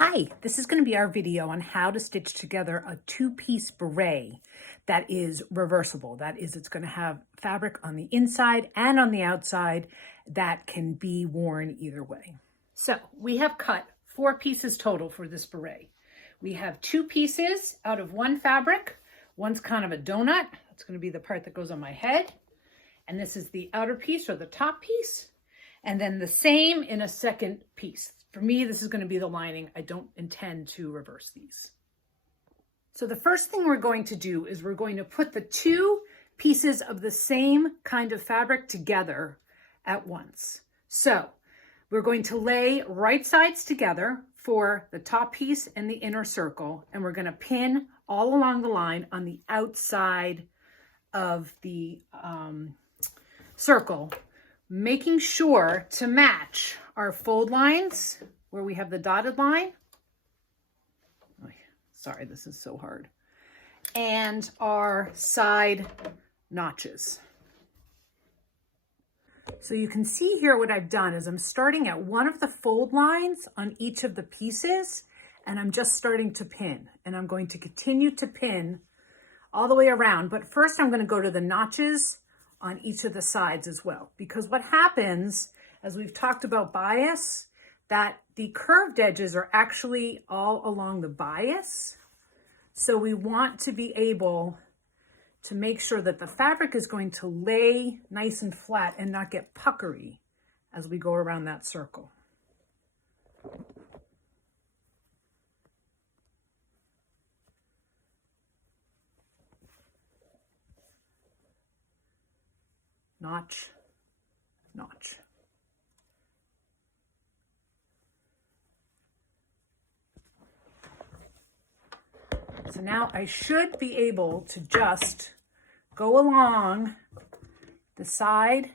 Hi, this is going to be our video on how to stitch together a two-piece beret that is reversible. That is, it's going to have fabric on the inside and on the outside that can be worn either way. So we have cut 4 pieces total for this beret. We have 2 pieces out of one fabric. One's kind of a donut. That's going to be the part that goes on my head. And this is the outer piece or the top piece. And then the same in a second piece. For me, this is going to be the lining. I don't intend to reverse these. So the first thing we're going to do is we're going to put the 2 pieces of the same kind of fabric together at once. So we're going to lay right sides together for the top piece and the inner circle, and we're going to pin all along the line on the outside of the circle, making sure to match our fold lines where we have the dotted line. Oh, sorry, this is so hard. And our side notches. So you can see here what I've done is I'm starting at one of the fold lines on each of the pieces, and I'm just starting to pin. And I'm going to continue to pin all the way around. But first I'm going to go to the notches on each of the sides as well. Because what happens, as we've talked about bias, that the curved edges are actually all along the bias. So we want to be able to make sure that the fabric is going to lay nice and flat and not get puckery as we go around that circle. Notch, notch. So now I should be able to just go along the side.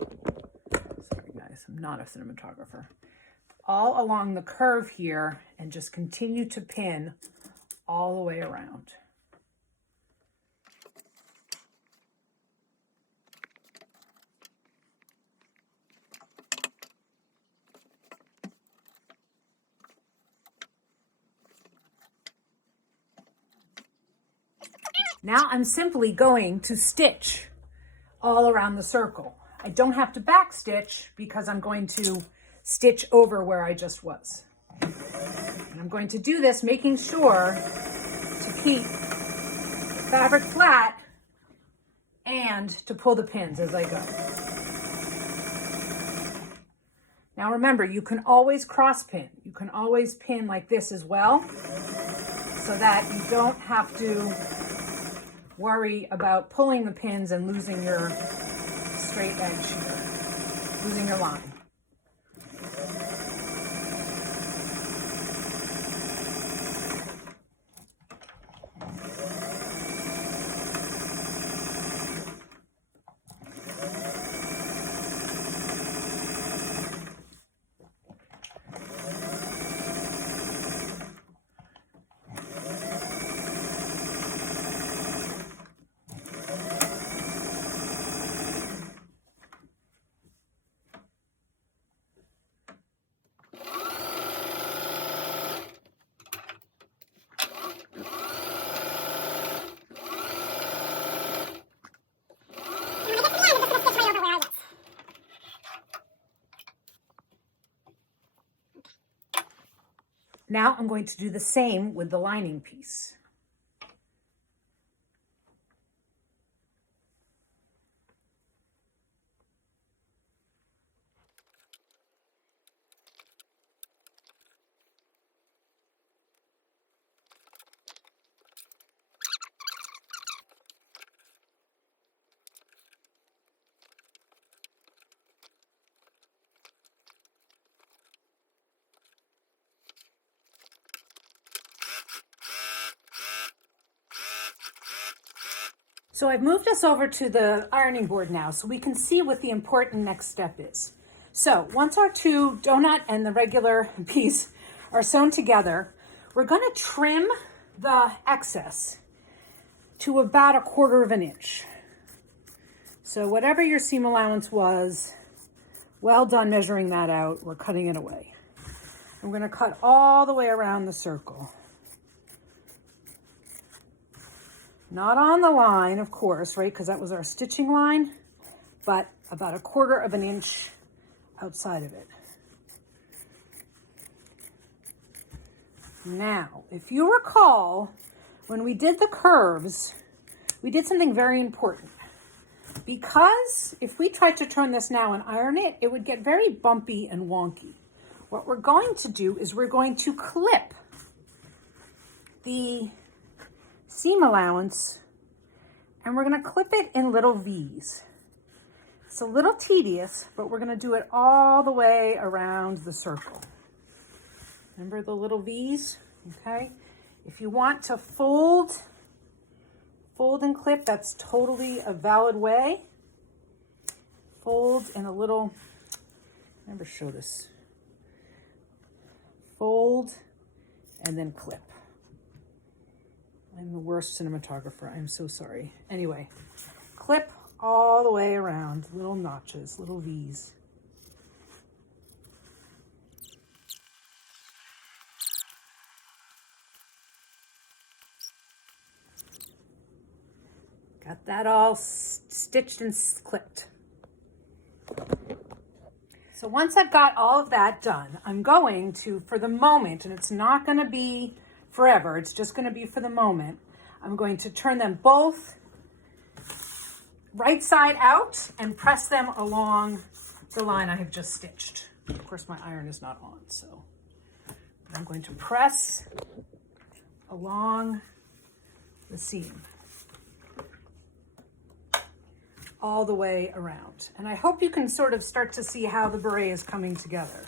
Sorry guys, I'm not a cinematographer. All along the curve here and just continue to pin all the way around. Now I'm simply going to stitch all around the circle. I don't have to back stitch because I'm going to stitch over where I just was. And I'm going to do this making sure to keep the fabric flat and to pull the pins as I go. Now remember, you can always cross pin. You can always pin like this as well so that you don't have to worry about pulling the pins and losing your straight edge here, losing your line. Now I'm going to do the same with the lining piece. So I've moved us over to the ironing board now so we can see what the important next step is. So once our 2 donut and the regular piece are sewn together, we're going to trim the excess to about 1/4 inch. So whatever your seam allowance was, well done measuring that out. We're cutting it away. I'm going to cut all the way around the circle. Not on the line, of course, right? Because that was our stitching line, but about 1/4 of an inch outside of it. Now, if you recall, when we did the curves, we did something very important. Because if we tried to turn this now and iron it, it would get very bumpy and wonky. What we're going to do is we're going to clip the seam allowance, and we're going to clip it in little V's. It's a little tedious, but we're going to do it all the way around the circle. Remember the little V's? Okay. If you want to fold and clip, that's totally a valid way. Fold in a little, I never show this. Fold and then clip. I'm the worst cinematographer. I'm so sorry. Anyway, clip all the way around, little notches, little V's. Got that all stitched and clipped. So once I've got all of that done, I'm going to, for the moment, and it's not going to be forever, it's just going to be for the moment, I'm going to turn them both right side out and press them along the line I have just stitched. Of course, my iron is not on, so I'm going to press along the seam all the way around. And I hope you can sort of start to see how the beret is coming together.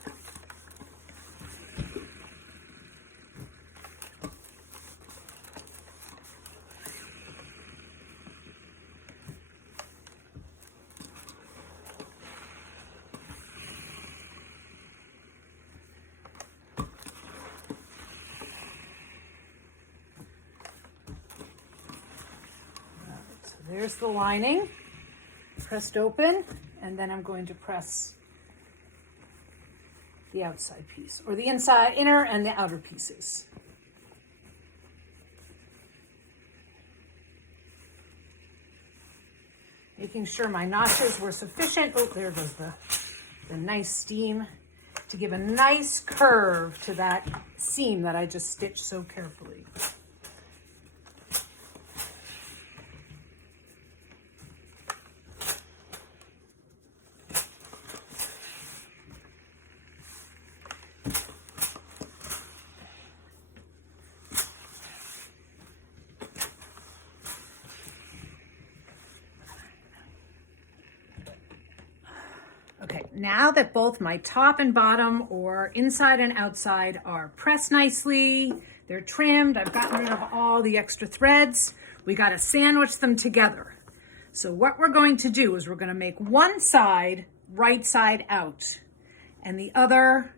So there's the lining. Pressed open, and then I'm going to press the outside piece, or the inside, inner and the outer pieces. Making sure my notches were sufficient. Oh, there goes the nice steam to give a nice curve to that seam that I just stitched so carefully. Okay, now that both my top and bottom, or inside and outside, are pressed nicely, they're trimmed, I've gotten rid of all the extra threads, we got to sandwich them together. So what we're going to do is we're going to make one side right side out and the other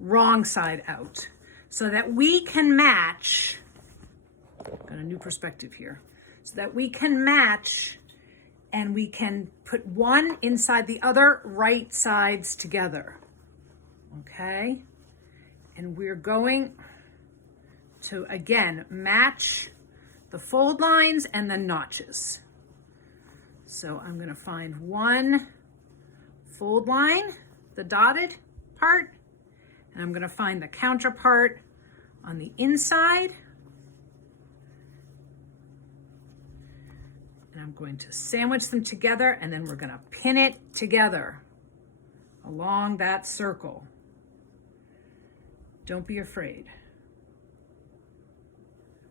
wrong side out so that we can match, got a new perspective here, so that we can match and we can put one inside the other right sides together, okay? And we're going to, again, match the fold lines and the notches. So I'm gonna find one fold line, the dotted part, and I'm gonna find the counterpart on the inside. And I'm going to sandwich them together, and then we're going to pin it together along that circle. Don't be afraid.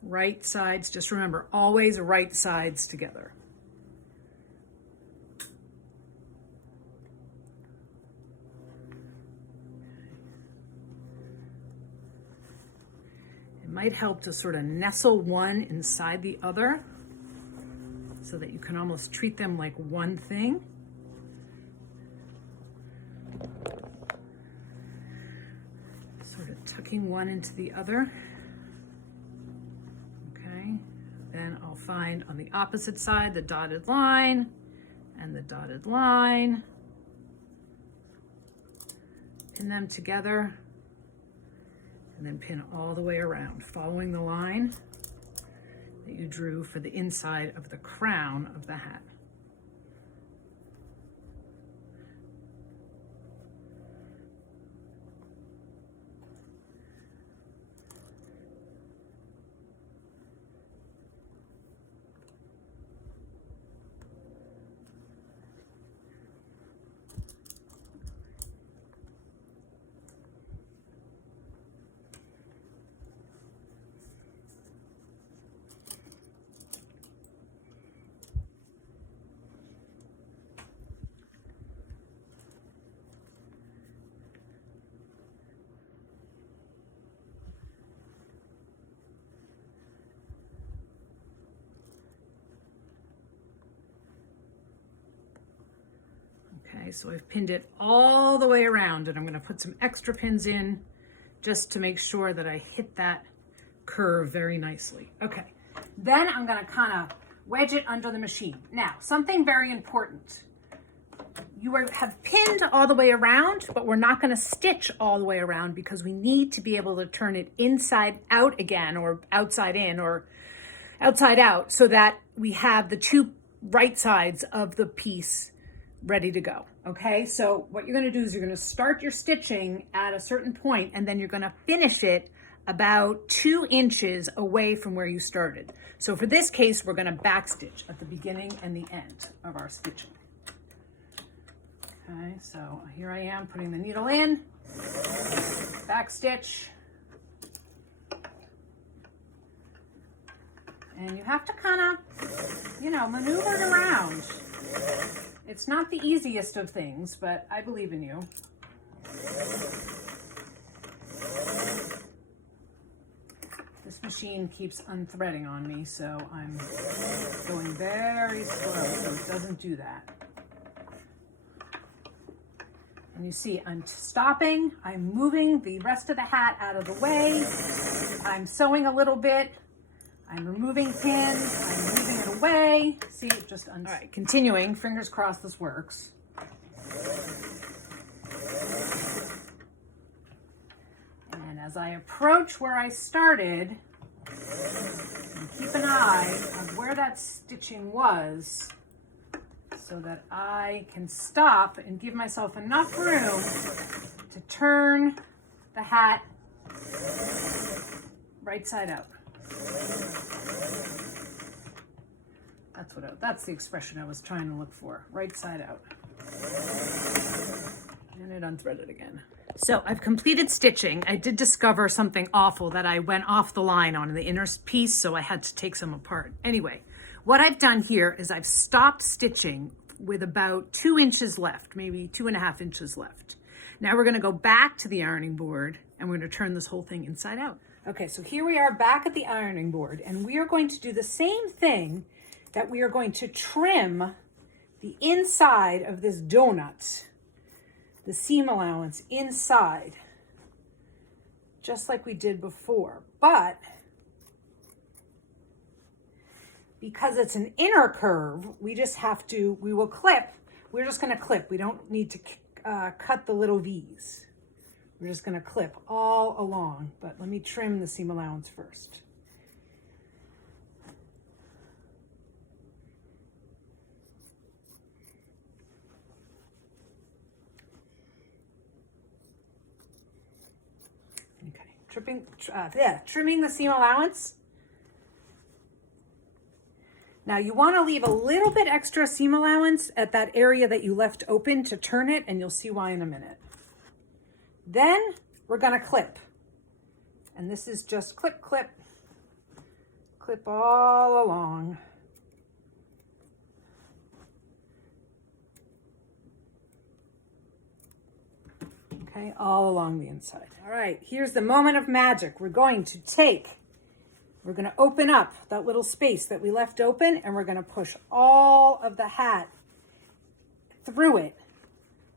Right sides, just remember, always right sides together. It might help to sort of nestle one inside the other, so that you can almost treat them like one thing. Sort of tucking one into the other. Okay, then I'll find on the opposite side the dotted line and the dotted line. Pin them together and then pin all the way around, following the line that you drew for the inside of the crown of the hat. Okay, so I've pinned it all the way around, and I'm going to put some extra pins in just to make sure that I hit that curve very nicely. Okay, then I'm going to kind of wedge it under the machine. Now, something very important. You have pinned all the way around, but we're not going to stitch all the way around because we need to be able to turn it inside out again, or outside in, or outside out, so that we have the two right sides of the piece ready to go. Okay, so what you're going to do is you're going to start your stitching at a certain point, and then you're going to finish it about 2 inches away from where you started. So for this case, we're going to backstitch at the beginning and the end of our stitching. Okay, so here I am putting the needle in, backstitch, and you have to kind of, maneuver it around. It's not the easiest of things, but I believe in you. This machine keeps unthreading on me, so I'm going very slow so it doesn't do that. And you see, I'm stopping, I'm moving the rest of the hat out of the way, I'm sewing a little bit, I'm removing pins, I'm moving it away. See, it just all right, continuing, fingers crossed this works. And as I approach where I started, keep an eye on where that stitching was so that I can stop and give myself enough room to turn the hat right side out. That's the expression I was trying to look for, right side out. And it unthreaded again. So I've completed stitching. I did discover something awful that I went off the line on in the inner piece, so I had to take some apart. Anyway, what I've done here is I've stopped stitching with about 2 inches left, maybe 2.5 inches left. Now we're going to go back to the ironing board and we're going to turn this whole thing inside out. Okay, so here we are back at the ironing board, and we are going to do the same thing, that we are going to trim the inside of this donut, the seam allowance inside, just like we did before. But because it's an inner curve, we just will clip. We're just going to clip. We don't need to cut the little V's. We're just going to clip all along, but let me trim the seam allowance first. Okay, trimming the seam allowance. Now you want to leave a little bit extra seam allowance at that area that you left open to turn it, and you'll see why in a minute. Then we're going to clip. And this is just clip, clip, clip all along. Okay, all along the inside. All right, here's the moment of magic. We're going to open up that little space that we left open, and we're going to push all of the hat through it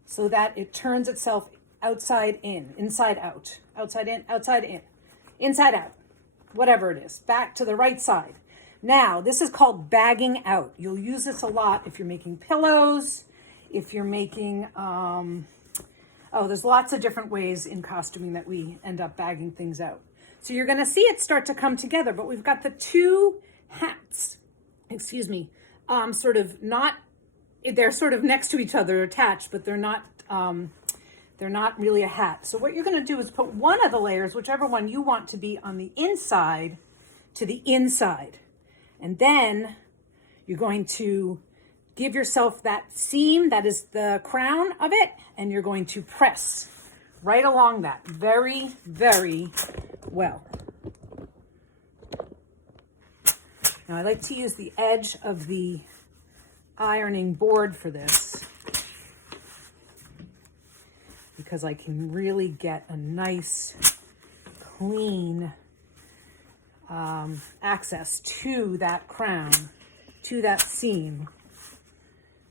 so that it turns itself outside in, inside out, outside in, inside out, whatever it is, back to the right side. Now, this is called bagging out. You'll use this a lot if you're making pillows, if you're making a Oh, there's lots of different ways in costuming that we end up bagging things out. So you're going to see it start to come together, but we've got the two hats, excuse me, sort of not, they're sort of next to each other, attached, but they're not really a hat. So what you're going to do is put one of the layers, whichever one you want to be on the inside, to the inside. And then you're going to give yourself that seam that is the crown of it, and you're going to press right along that very, very well. Now I like to use the edge of the ironing board for this because I can really get a nice, clean access to that crown, to that seam,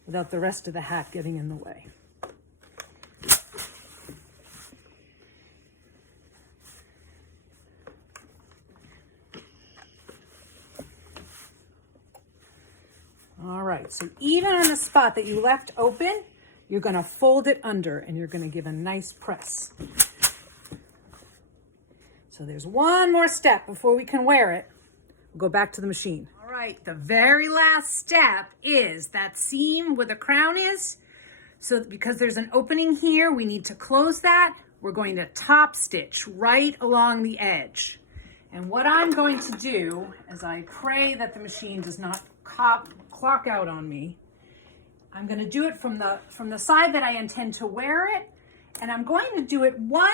without the rest of the hat getting in the way. All right, so even on the spot that you left open, you're going to fold it under and you're going to give a nice press. So there's one more step before we can wear it. We'll go back to the machine. All right, the very last step is that seam where the crown is. So because there's an opening here, we need to close that. We're going to top stitch right along the edge. And what I'm going to do, as I pray that the machine does not clock out on me, I'm going to do it from the side that I intend to wear it, and I'm going to do it one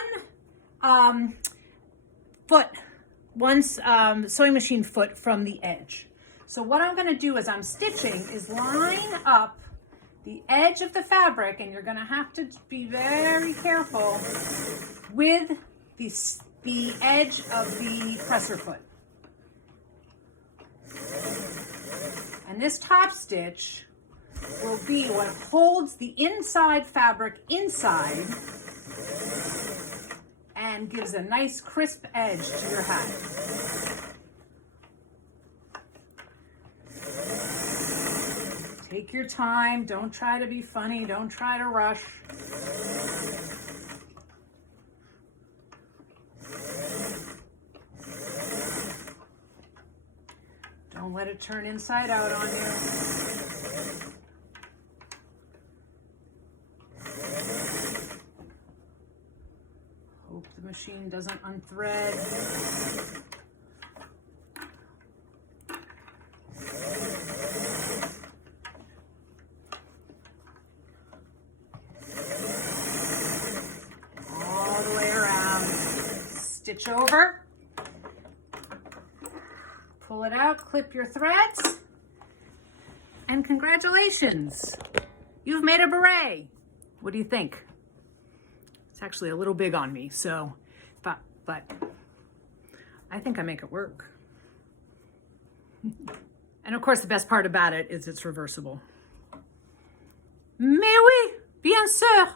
sewing machine foot from the edge. So what I'm going to do as I'm stitching is line up the edge of the fabric, and you're going to have to be very careful with the edge of the presser foot. And this top stitch will be what holds the inside fabric inside and gives a nice crisp edge to your hat. Take your time, don't try to be funny, don't try to rush. Don't let it turn inside out on you. Hope the machine doesn't unthread. All the way around. Stitch over. Pull it out, clip your threads, and congratulations, you've made a beret. What do you think? It's actually a little big on me, so, but I think I make it work. And of course, the best part about it is it's reversible. Mais oui, bien sûr.